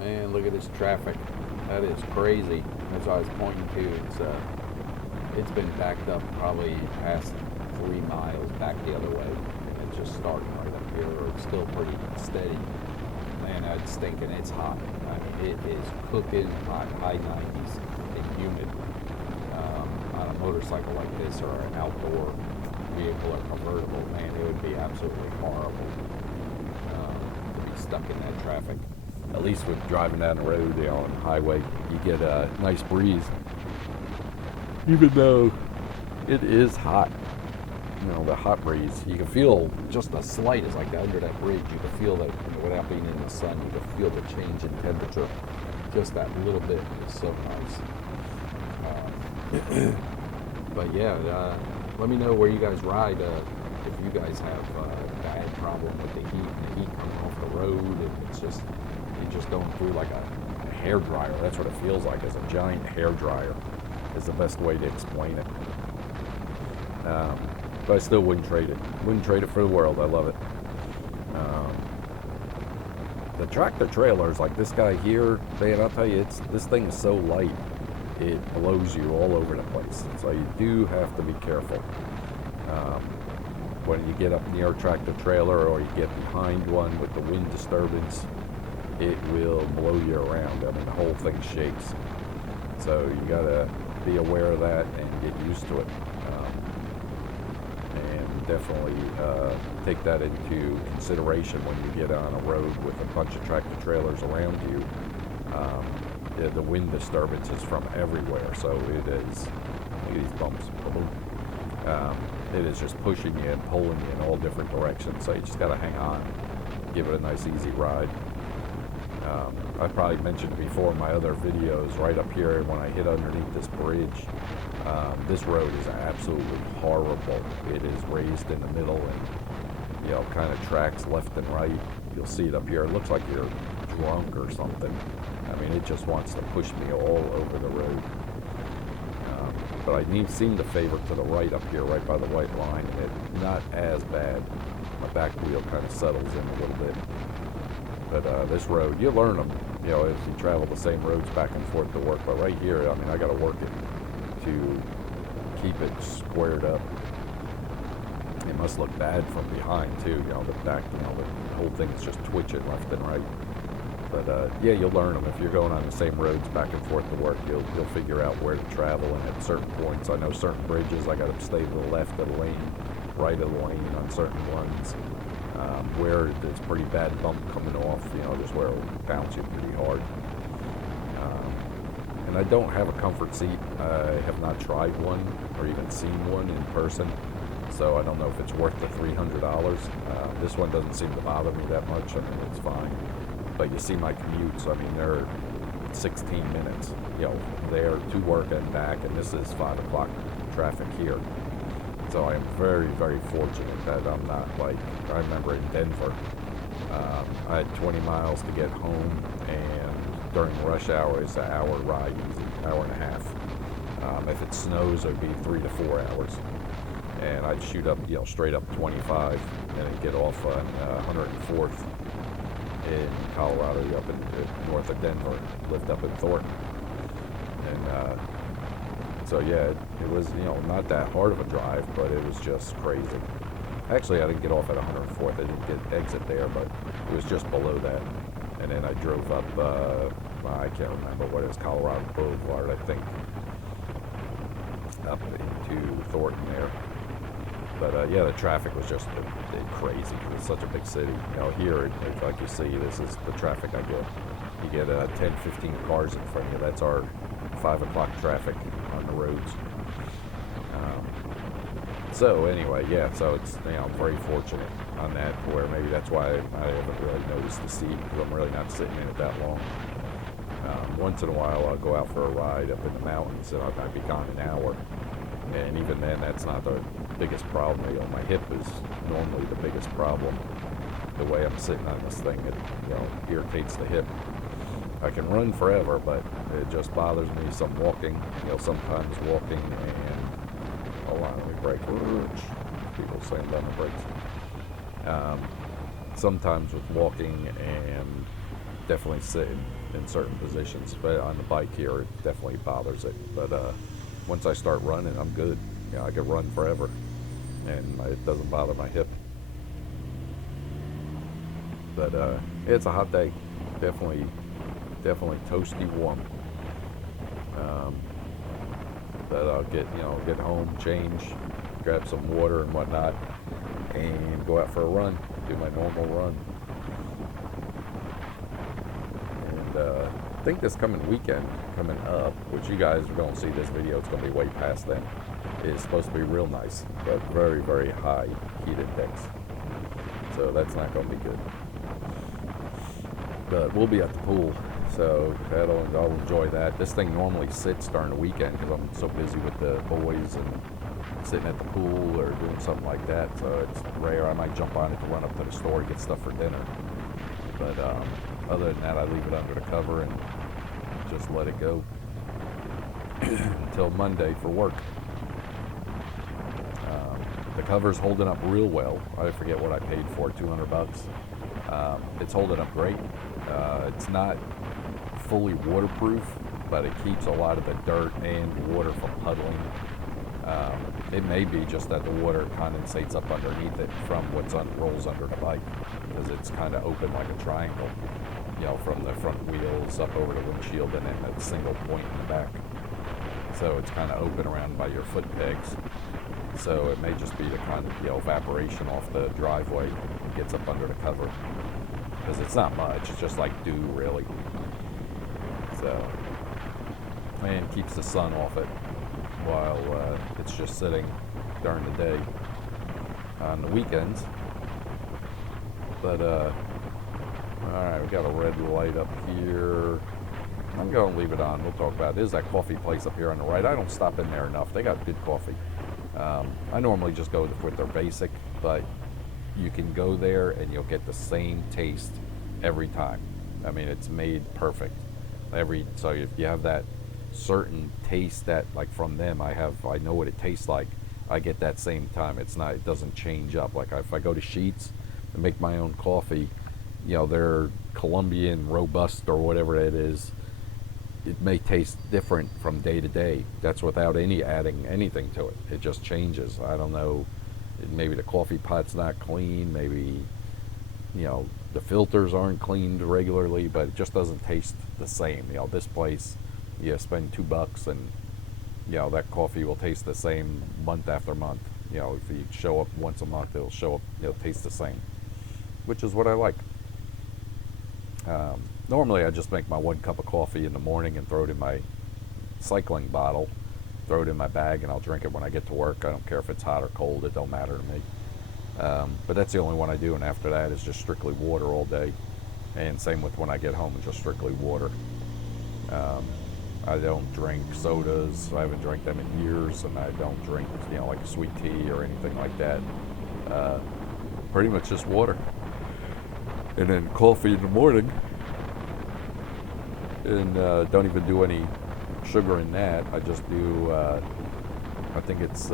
Man, look at this traffic. That is crazy. As I was pointing to, it's been backed up probably past 3 miles back the other way, and it's just starting right up here. It's still pretty steady. Man, that's stinking. It's hot. I mean, it is cooking hot, high 90s and humid. On a motorcycle like this or an outdoor vehicle or convertible, man, it would be absolutely horrible to be stuck in that traffic. At least with driving down the road, on the highway, you get a nice breeze. Even though it is hot, the hot breeze, you can feel just the slightest, like under that bridge, you can feel that without being in the sun, you can feel the change in temperature. Just that little bit is so nice. But yeah, let me know where you guys ride. If you guys have a bad problem with the heat coming off the road, and it's just you're just going through like a hair dryer. That's what it feels like. It's a giant hair dryer. Is the best way to explain it. But I still wouldn't trade it. Wouldn't trade it for the world. I love it. The tractor trailers, like this guy here, man, I'll tell you, this thing is so light, it blows you all over the place. So you do have to be careful. When you get up near a tractor trailer or you get behind one with the wind disturbance, it will blow you around. I mean, the whole thing shakes. So you gotta be aware of that and get used to it. And definitely take that into consideration when you get on a road with a bunch of tractor trailers around you. The wind disturbance is from everywhere, so it is, look at these bumps, it is just pushing you and pulling you in all different directions, so you just gotta hang on, give it a nice easy ride. I probably mentioned before in my other videos, right up here when I hit underneath this bridge, this road is absolutely horrible. It is raised in the middle and, kind of tracks left and right. You'll see it up here. It looks like you're drunk or something. I mean, it just wants to push me all over the road. But I seem to favor to the right up here, right by the white line, and it's not as bad. My back wheel kind of settles in a little bit. But this road, you learn them, as you travel the same roads back and forth to work. But right here, I mean, I got to work it to keep it squared up. It must look bad from behind too, the back, the whole thing's just twitching left and right. But yeah, you'll learn them. If you're going on the same roads back and forth to work, you'll figure out where to travel. And at certain points, I know certain bridges, I got to stay to the left of the lane, right of the lane on certain ones. Where there's pretty bad bump coming off, just where it'll bounce you pretty hard. And I don't have a comfort seat. I have not tried one or even seen one in person, so I don't know if it's worth the $300. This one doesn't seem to bother me that much. I mean, it's fine. But you see my commutes, I mean, they're 16 minutes, there to work and back, and this is 5 o'clock traffic here. So I am very, very fortunate that I'm not like, I remember in Denver, I had 20 miles to get home, and during rush hour, it's an hour ride, easy, hour and a half. If it snows, it would be 3 to 4 hours. And I'd shoot up, straight up 25, and then get off on 104th in Colorado, up in north of Denver, lived up in Thornton. And so yeah, it was, not that hard of a drive, but it was just crazy. Actually, I didn't get off at 104th. I didn't get exit there, but it was just below that. And then I drove up, I can't remember what it was, Colorado Boulevard, I think, up into Thornton there. But yeah, the traffic was just crazy. It's such a big city. Here, like you see, this is the traffic I get. You get 10, 15 cars in front of you. That's our 5 o'clock traffic on the roads. So anyway, yeah, so it's, I'm very fortunate on that, where maybe that's why I haven't really noticed the seat, because I'm really not sitting in it that long. Once in a while, I'll go out for a ride up in the mountains, and I might be gone an hour. And even then, that's not the biggest problem. My hip is normally the biggest problem. The way I'm sitting on this thing, it irritates the hip. I can run forever, but it just bothers me. Some walking, sometimes walking, and hold on, let me brake. People slam down the brakes. Sometimes with walking and definitely sitting, in certain positions. But on the bike here, it definitely bothers it. But once I start running, I'm good. You know, I can run forever, and it doesn't bother my hip. But it's a hot day. Definitely toasty warm. But I'll get home, change, grab some water and whatnot, and go out for a run. Do my normal run. And I think this coming weekend, coming up, which you guys are going to see this video, it's going to be way past then, is supposed to be real nice, but very, very high heat index. So that's not going to be good. But we'll be at the pool, so I'll enjoy that. This thing normally sits during the weekend because I'm so busy with the boys and sitting at the pool or doing something like that. So it's rare. I might jump on it to run up to the store and get stuff for dinner. But other than that, I leave it under the cover and just let it go until Monday for work. The cover's holding up real well. I forget what I paid for, $200. It's holding up great. It's not fully waterproof, but it keeps a lot of the dirt and water from puddling. It may be just that the water condensates up underneath it from what rolls under the bike, because it's kind of open like a triangle, from the front wheels up over the windshield and then that single point in the back. So it's kind of open around by your foot pegs. So it may just be the kind of evaporation off the driveway gets up under the cover, because it's not much. It's just like dew, really. So, and keeps the sun off it while it's just sitting during the day on the weekends. But all right, we got a red light up here. I'm going to leave it on. We'll talk about it. There's that coffee place up here on the right. I don't stop in there enough. They got good coffee. I normally just go with their basic, but you can go there and you'll get the same taste every time. I mean, it's made perfect. So if you have that certain taste that, like from them, I know what it tastes like. I get that same time. It doesn't change up. Like if I go to Sheets and make my own coffee, their Colombian Robust or whatever it is, it may taste different from day to day. That's without adding anything to it. It just changes. I don't know. Maybe the coffee pot's not clean. Maybe, the filters aren't cleaned regularly, but it just doesn't taste the same. This place, you spend $2 and, that coffee will taste the same month after month. If you show up once a month, it'll taste the same, which is what I like. Normally I just make my 1 cup of coffee in the morning and throw it in my cycling bottle, throw it in my bag, and I'll drink it when I get to work. I don't care if it's hot or cold, it don't matter to me. But that's the only one I do, and after that it's just strictly water all day. And same with when I get home, it's just strictly water. I don't drink sodas. I haven't drank them in years, and I don't drink, like sweet tea or anything like that. Pretty much just water. And then coffee in the morning. And don't even do any sugar in that. I just do, I think it's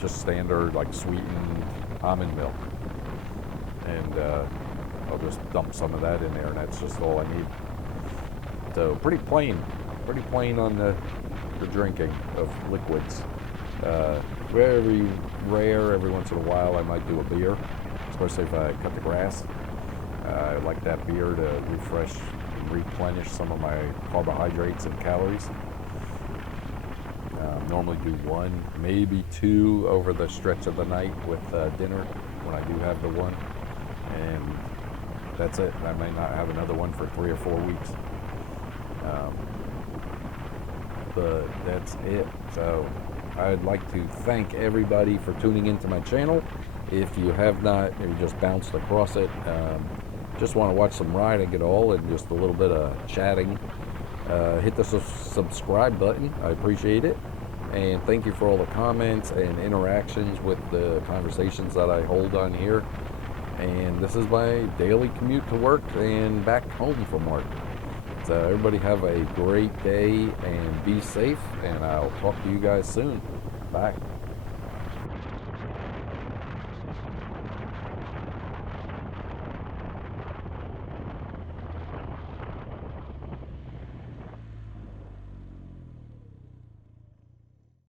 just standard, like sweetened almond milk. And I'll just dump some of that in there, and that's just all I need. So pretty plain on the drinking of liquids. Very rare, every once in a while I might do a beer, especially if I cut the grass. I like that beer to replenish some of my carbohydrates and calories. Normally do 1, maybe 2 over the stretch of the night with dinner when I do have the one, and that's it. I may not have another one for 3 or 4 weeks, but that's it. So I'd like to thank everybody for tuning into my channel. If you have not, you just bounced across it, just want to watch some riding at all and just a little bit of chatting, hit the subscribe button. I appreciate it. And thank you for all the comments and interactions with the conversations that I hold on here. And this is my daily commute to work and back home from work. So everybody have a great day and be safe. And I'll talk to you guys soon. Bye.